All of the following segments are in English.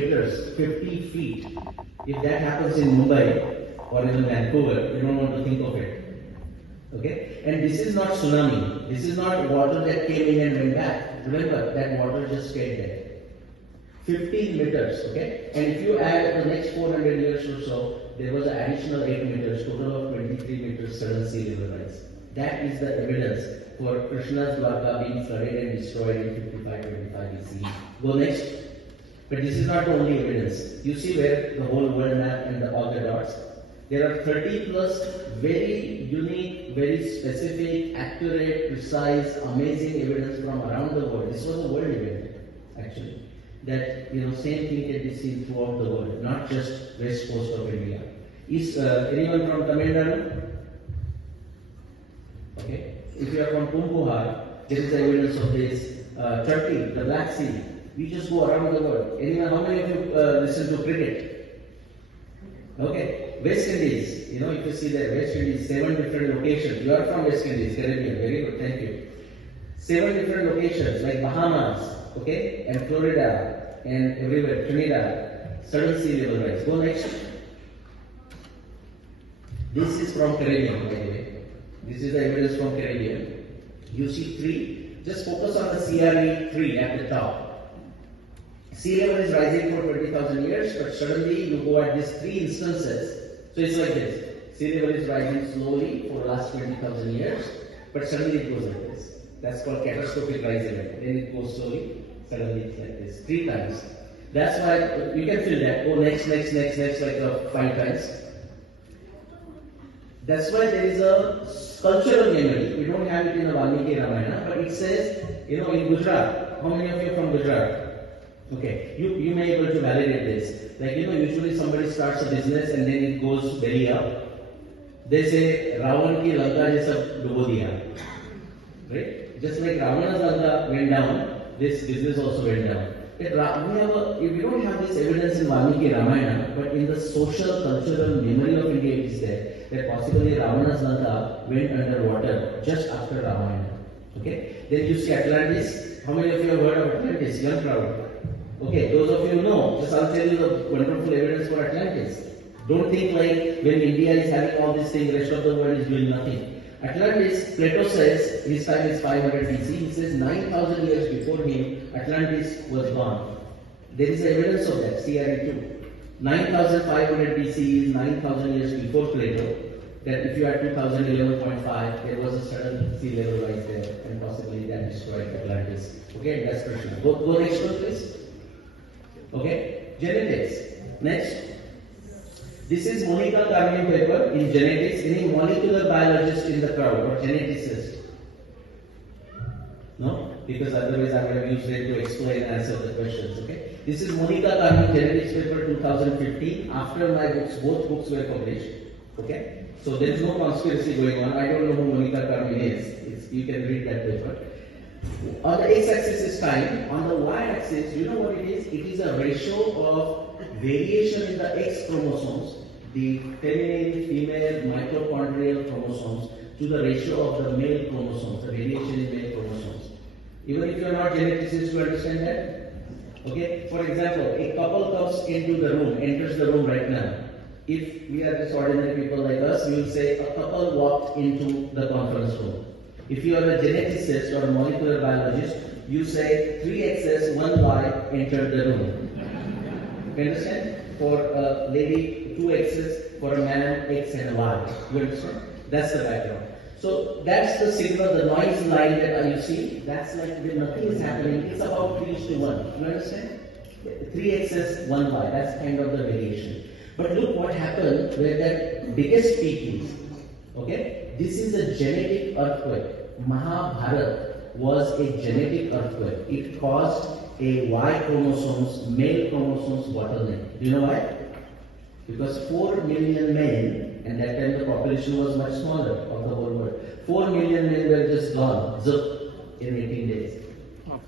meters, 50 feet. If that happens in Mumbai or in Vancouver, you don't want to think of it. Okay? And this is not tsunami. This is not water that came in and went back. Remember, that water just stayed there. 15 meters, okay? And if you add the next 400 years or so, there was an additional 8 meters, total of 23 meters sudden sea level rise. That is the evidence for Krishna's Dwarka being flooded and destroyed in 55-25 BC. Go next. But this is not the only evidence. You see where the whole world map and all the dots. There are 30 plus very unique, very specific, accurate, precise, amazing evidence from around the world. This was a world event, actually. That, same thing can be seen throughout the world, not just west coast of India. Is anyone from Tamil Nadu? Okay. If you are from Kumpuhar, there is evidence of this. Turkey, the Black Sea. We just go around the world. Anyone, how many of you listen to cricket? Okay. West Indies, if you see that West Indies, 7 different locations. You are from West Indies, Caribbean. Very good, thank you. 7 different locations like Bahamas, okay, and Florida, and everywhere, Trinidad, sudden sea level rise. Go next. This is from Caribbean, by the way. This is the evidence from Caribbean. You see 3. Just focus on the CRE 3 at the top. Sea level is rising for 20,000 years, but suddenly you go at these 3 instances. So it's like this. Sea level is rising slowly for the last 20,000 years, but suddenly it goes like this. That's called catastrophic rise event. Then it goes slowly, suddenly it's like this. 3 times. That's why you can feel that. Oh, next, like 5 times. That's why there is a cultural memory. We don't have it in the Valmiki Ramayana, but it says, in Gujarat. How many of you are from Gujarat? Okay, you may be able to validate this. Like, usually somebody starts a business and then it goes belly up. They say, Ravan ki Lanka jaisa dubo diya. Right? Just like Ravana's Lanka went down, this business also went down. We don't have this evidence in Valmiki Ramayana, but in the social, cultural memory of India it is there, that possibly Ravana's Lanka went underwater just after Ramayana. Okay? Then you see Atlantis. How many of you have heard of Atlantis? Young crowd. Okay, those of you who know, just I'll tell you the wonderful evidence for Atlantis. Don't think like when India is having all these things, the rest of the world is doing nothing. Atlantis, Plato says, his time is 500 BC. He says 9,000 years before him, Atlantis was gone. There is evidence of that, CRE2. 9,500 BC is 9,000 years before Plato. That if you add 2011.5, there was a sudden sea level rise there, and possibly that destroyed Atlantis. Okay, that's Krishna. Go next one, please. Okay, genetics. Next. This is Monica Carmen paper in genetics. Any molecular biologist in the crowd or geneticist? No? Because otherwise I would have used it to explain and answer the questions. Okay. This is Monica Carmen genetics paper 2015. After my books, both books were published. Okay. So there is no conspiracy going on. I don't know who Monica Carmen is. You can read that paper. On the x-axis is time. On the y-axis, you know what it is? It is a ratio of variation in the X chromosomes, the feminine, female, mitochondrial chromosomes, to the ratio of the male chromosomes, the variation in male chromosomes. Even if you are not geneticist, you understand that? Okay? For example, a couple comes into the room, enters the room right now. If we are just ordinary people like us, we will say a couple walked into the conference room. If you are a geneticist or a molecular biologist, you say 3x's, 1y entered the room. You understand? For a lady, 2 x's, for a man, x and y. You understand? That's the background. So that's the signal, the noise line that you see. That's like when nothing is happening. It's about 3:1. You understand? 3 x's, 1y. That's kind of the variation. But look what happened where that biggest peak is. Okay? This is a genetic earthquake. Mahabharata was a genetic earthquake. It caused a Y chromosomes, male chromosomes bottleneck. Do you know why? Because 4 million men, and that time the population was much smaller of the whole world. 4 million men were just gone, in 18 days.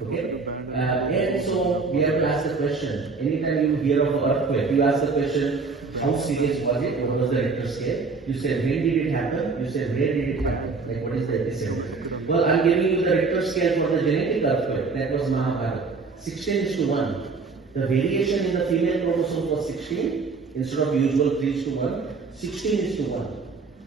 Okay? And so we have to ask the question. Anytime you hear of an earthquake, you ask the question, how serious was it? What was the Richter scale? You say, when did it happen? You say, where did it happen? Like, what is the epicenter? Well, I'm giving you the Richter scale for the genetic earthquake. That was Mahabharata. 16:1. The variation in the female chromosome was 16 instead of usual 3:1, 16:1.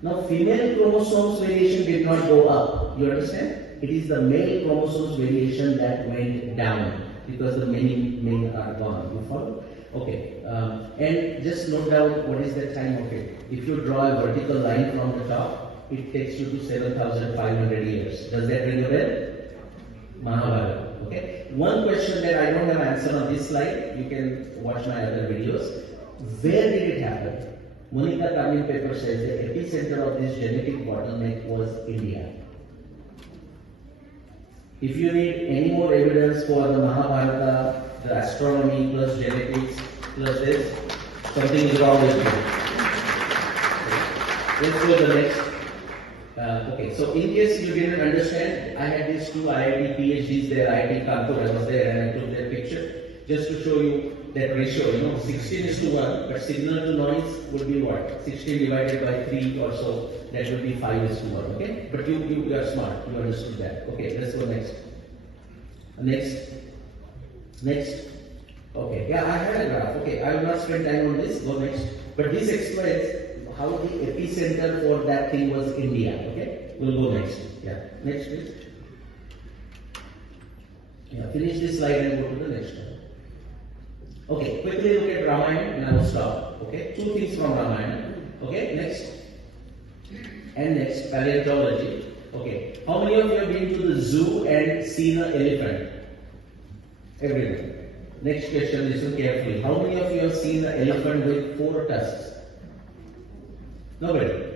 Now female chromosomes variation did not go up. You understand? It is the male chromosomes variation that went down because the many men are gone. You follow? Okay. And just note down what is the time of it. If you draw a vertical line from the top, it takes you to 7,500 years. Does that ring a bell? Mahabharata. Okay. One question that I don't have answer on this slide, you can watch my other videos. Where did it happen? Monica Carmin paper says the epicenter of this genetic bottleneck was India. If you need any more evidence for the Mahabharata, the astronomy plus genetics plus this, something is wrong with you. Let's go to the next. Okay, so in case you didn't understand, I had these two IIT PhDs there, IIT Kanpur, I was there and I took their picture just to show you that ratio, 16:1, but signal to noise would be what? 16 divided by 3 or so, that would be 5:1, okay? But you are smart, you understood that. Okay, let's go next. Next. Okay, yeah, I had a graph. Okay, I will not spend time on this, go next. But this explains how the epicenter for that thing was India, okay? We'll go next. Yeah, next please. Yeah, finish this slide and go to the next one. Okay, quickly look at Ramayana and I will stop. Okay, two things from Ramayana. Okay, next. And next, paleontology. Okay, how many of you have been to the zoo and seen an elephant? Everyone. Next question, listen carefully. How many of you have seen an elephant with 4 tusks? Nobody.